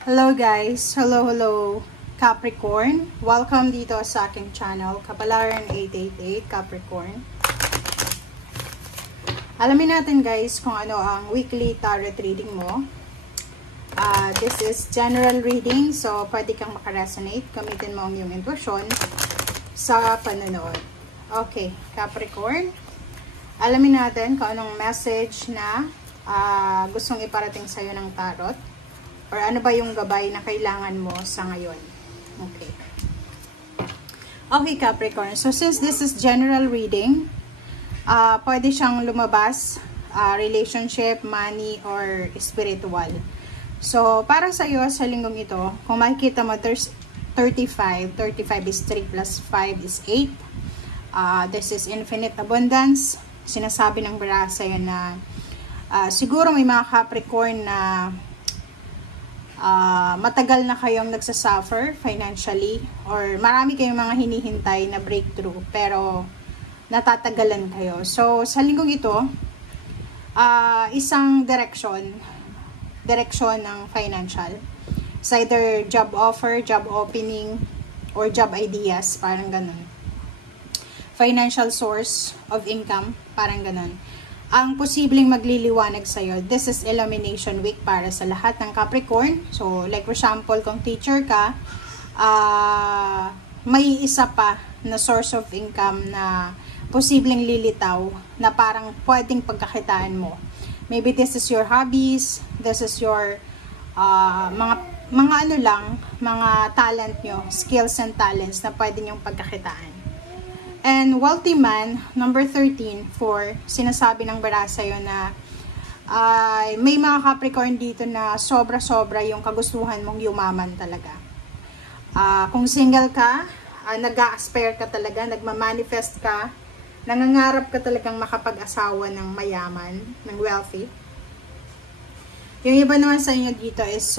Hello guys! Hello Capricorn! Welcome dito sa aking channel, Kapalaran 888 Capricorn. Alamin natin guys kung ano ang weekly tarot reading mo. This is general reading, so pwede kang makaresonate. Gamitin mo ang iyong intuition sa panonood. Okay, Capricorn. Alamin natin kung anong message na gustong iparating sa'yo ng tarot. Or ano ba yung gabay na kailangan mo sa ngayon. Okay. Okay, Capricorn. So, since this is general reading, pwede siyang lumabas, relationship, money, or spiritual. So, para sa iyo, sa linggong ito, kung makikita mo, there's 35. 35 is 3 plus 5 is 8. This is infinite abundance. Sinasabi ng bara sa'yo na siguro may mga Capricorn na matagal na kayong nagsasuffer financially or marami kayong mga hinihintay na breakthrough pero natatagalan kayo. So, sa linggong ito, isang direction ng financial. It's either job offer, job opening, or job ideas, parang ganun. Financial source of income, parang ganun. Ang posibleng magliliwanag sa'yo, this is Illumination Week para sa lahat ng Capricorn. So, like for example, kung teacher ka, may isa pa na source of income na posibleng lilitaw na parang pwedeng pagkakitaan mo. Maybe this is your hobbies, this is your mga talent nyo, skills and talents na pwede nyong pagkakitaan. And wealthy man, number 13, sinasabi ng bara sa'yo na may mga Capricorn dito na sobra-sobra yung kagustuhan mong yumaman talaga. Kung single ka, nag-a-aspire ka talaga, nagmamanifest ka, nangangarap ka talagang makapag-asawa ng mayaman, ng wealthy. Yung iba naman sa inyo dito is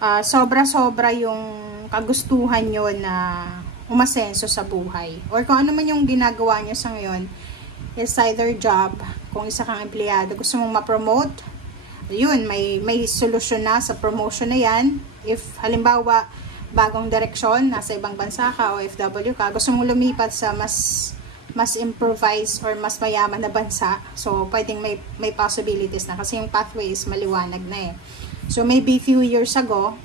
sobra-sobra yung kagustuhan nyo na umasenso sa buhay. Or kung ano man yung ginagawa nyo sa ngayon, is either job, kung isa kang empleyado, gusto mong ma-promote, yun, may solusyon na sa promotion na yan. If, halimbawa, bagong direksyon, nasa ibang bansa ka, o OFW ka, gusto mong lumipat sa mas improvised or mas mayaman na bansa, so, pwedeng may possibilities na, kasi yung pathway is maliwanag na eh. So, maybe few years ago,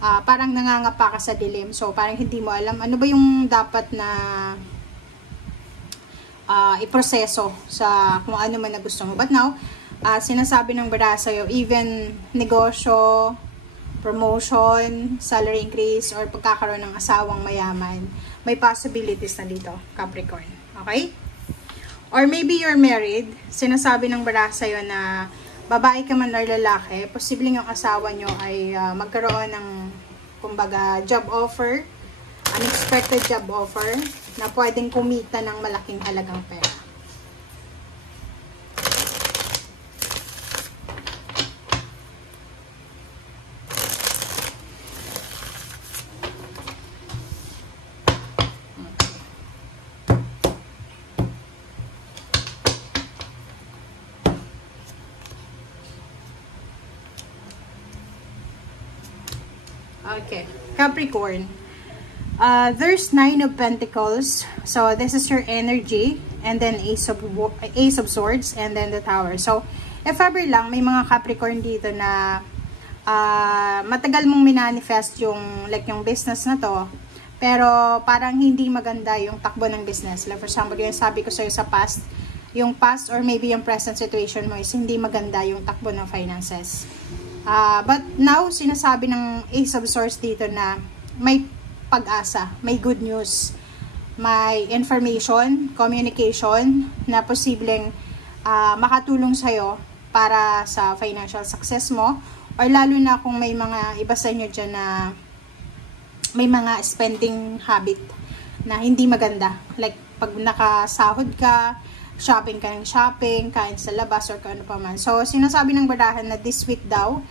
parang nangangapa ka sa dilim. So, parang hindi mo alam ano ba yung dapat na iproseso sa kung ano man na gusto mo. But now, sinasabi ng bara sa'yo, even negosyo, promotion, salary increase, or pagkakaroon ng asawang mayaman, may possibilities na dito, Capricorn. Okay? Or maybe you're married, sinasabi ng bara sa'yo na babae ka man or lalaki, posibleng yung asawa nyo ay magkaroon ng, kumbaga, job offer, unexpected job offer, na pwedeng kumita ng malaking halagang pera. Okay, Capricorn. There's 9 of Pentacles. So, this is your energy. And then, Ace of Swords. And then, the Tower. So, if ever lang, may mga Capricorn dito na matagal mong minanifest yung business na to. Pero, parang hindi maganda yung takbo ng business. Like, for example, yung sabi ko sa'yo sa past, yung past or maybe yung present situation mo is hindi maganda yung takbo ng finances. But now, sinasabi ng Ace of Swords dito na may pag-asa, may good news, may information, communication na posibleng makatulong sa'yo para sa financial success mo. Or lalo na kung may mga iba sa inyo dyan na may mga spending habit na hindi maganda. Like, pag nakasahod ka, shopping ka ng shopping, kain sa labas, or kung ano pa man. So, sinasabi ng barahan na this week daw,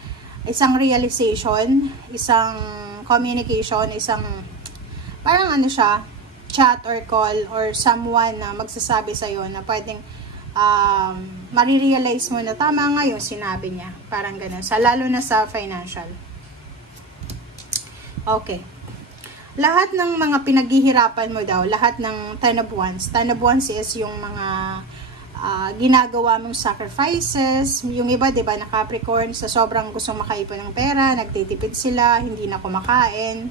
isang realization, isang communication, isang parang ano siya, chat or call or someone na magsasabi sa'yo na pwedeng marirealize mo na tama nga yung sinabi niya. Parang ganun. Lalo na sa financial. Okay. Lahat ng mga pinaghihirapan mo daw, lahat ng 10 of Wands. 10 of Wands is yung mga ginagawa mong sacrifices. Yung iba, di ba, na Capricorn, sa sobrang gustong makaipon ng pera, nagtitipid sila, hindi na kumakain.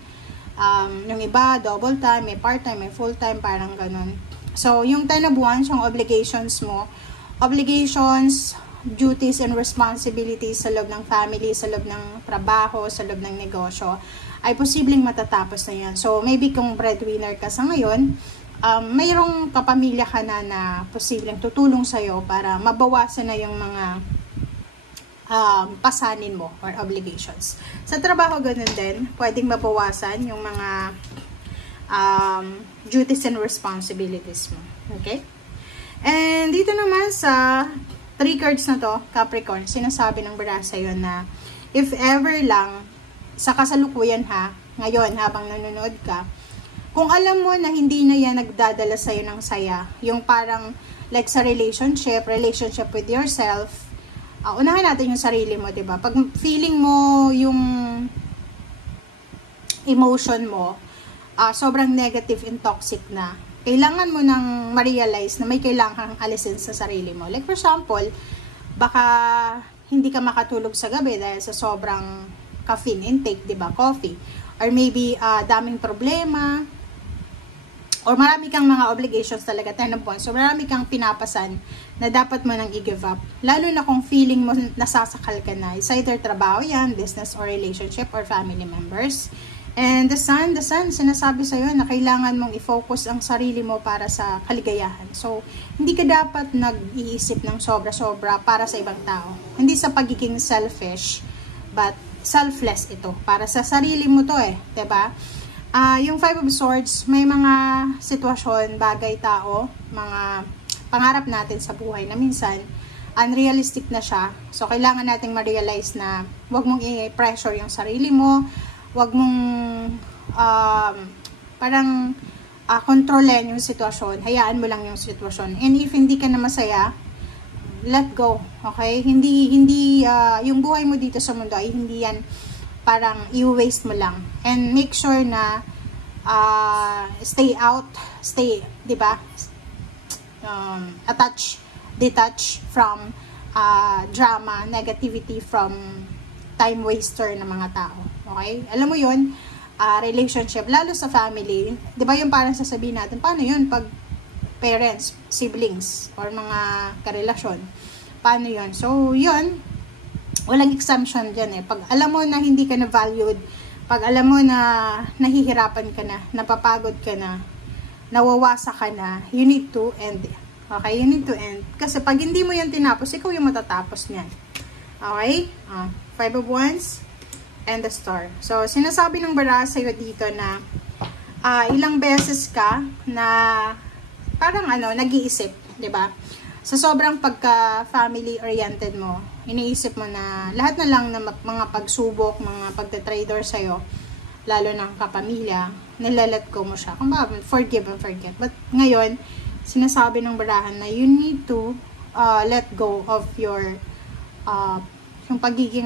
Yung iba, double time, may part-time, may full-time, parang ganun. So, yung 10 of Wands, yung obligations mo, obligations, duties, and responsibilities sa loob ng family, sa loob ng trabaho, sa loob ng negosyo, ay posibleng matatapos na yan. So, maybe kung breadwinner ka sa ngayon, mayroong kapamilya ka na posibleng tutulong sa'yo para mabawasan na yung mga pasanin mo or obligations. Sa trabaho, ganun din. Pwedeng mabawasan yung mga duties and responsibilities mo. Okay? And dito naman sa 3 cards na to, Capricorn, sinasabi ng bara sa'yo na if ever lang, sa kasalukuyan ha, ngayon habang nanonood ka, kung alam mo na hindi na yan nagdadala sa'yo ng saya, yung parang like sa relationship with yourself, unahin natin yung sarili mo, diba? Pag feeling mo yung emotion mo, sobrang negative and toxic na, kailangan mo nang ma-realize na may kailangan kang alisin sa sarili mo. Like for example, baka hindi ka makatulog sa gabi dahil sa sobrang caffeine intake, diba? Coffee. Or maybe, daming problema, or marami kang mga obligations talaga, 10 of Wands. So, marami kang pinapasan na dapat mo nang i-give up. Lalo na kung feeling mo nasasakal ka na. It's either trabaho yan, business or relationship or family members. And the sun, sinasabi sa'yo na kailangan mong i-focus ang sarili mo para sa kaligayahan. So, hindi ka dapat nag-iisip ng sobra-sobra para sa ibang tao. Hindi sa pagiging selfish, but selfless ito. Para sa sarili mo to diba? Yung 5 of Swords, may mga sitwasyon, bagay, tao, mga pangarap natin sa buhay na minsan, unrealistic na siya. So, kailangan nating ma-realize na huwag mong i-pressure yung sarili mo, huwag mong parang kontrolin yung sitwasyon, hayaan mo lang yung sitwasyon. And if hindi ka na masaya, let go, okay? Hindi yung buhay mo dito sa mundo ay hindi yan parang i-waste mo lang. And make sure na stay, di ba? Detach from drama, negativity, from time waster ng mga tao. Okay? Alam mo yun, relationship, lalo sa family, di ba yung parang sasabihin natin, paano yun pag parents, siblings, or mga karelasyon? Paano yun? So, yun, walang exemption dyan Pag alam mo na hindi ka na valued, pag alam mo na nahihirapan ka na, napapagod ka na, nawawasa ka na, you need to end. Okay? You need to end. Kasi pag hindi mo yan tinapos, ikaw yung matatapos niyan. Okay? 5 of Wands and the Star. So, sinasabi ng bara sa'yo dito na ilang beses ka na parang nag-iisip, diba? Sa sobrang pagka-family oriented mo, iniisip mo na lahat na lang na mga pagsubok, mga pagte-trader sa'yo, lalo ng kapamilya, nilalet go mo siya. Kung ba, forgive and forget. But ngayon, sinasabi ng barahan na you need to let go of your yung pagiging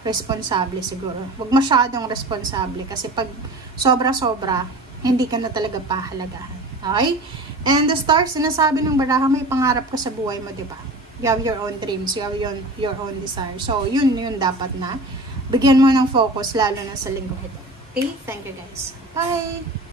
responsable siguro. Huwag masyadong responsable kasi pag sobra-sobra, hindi ka na talaga pahalagahan. Okay? And the Star, sinasabi ng baraha, may pangarap ka sa buhay mo, diba? You have your own dreams, you have your own desire. So, yun dapat na. Bigyan mo ng focus, lalo na sa linggo ito. Okay? Thank you guys. Bye!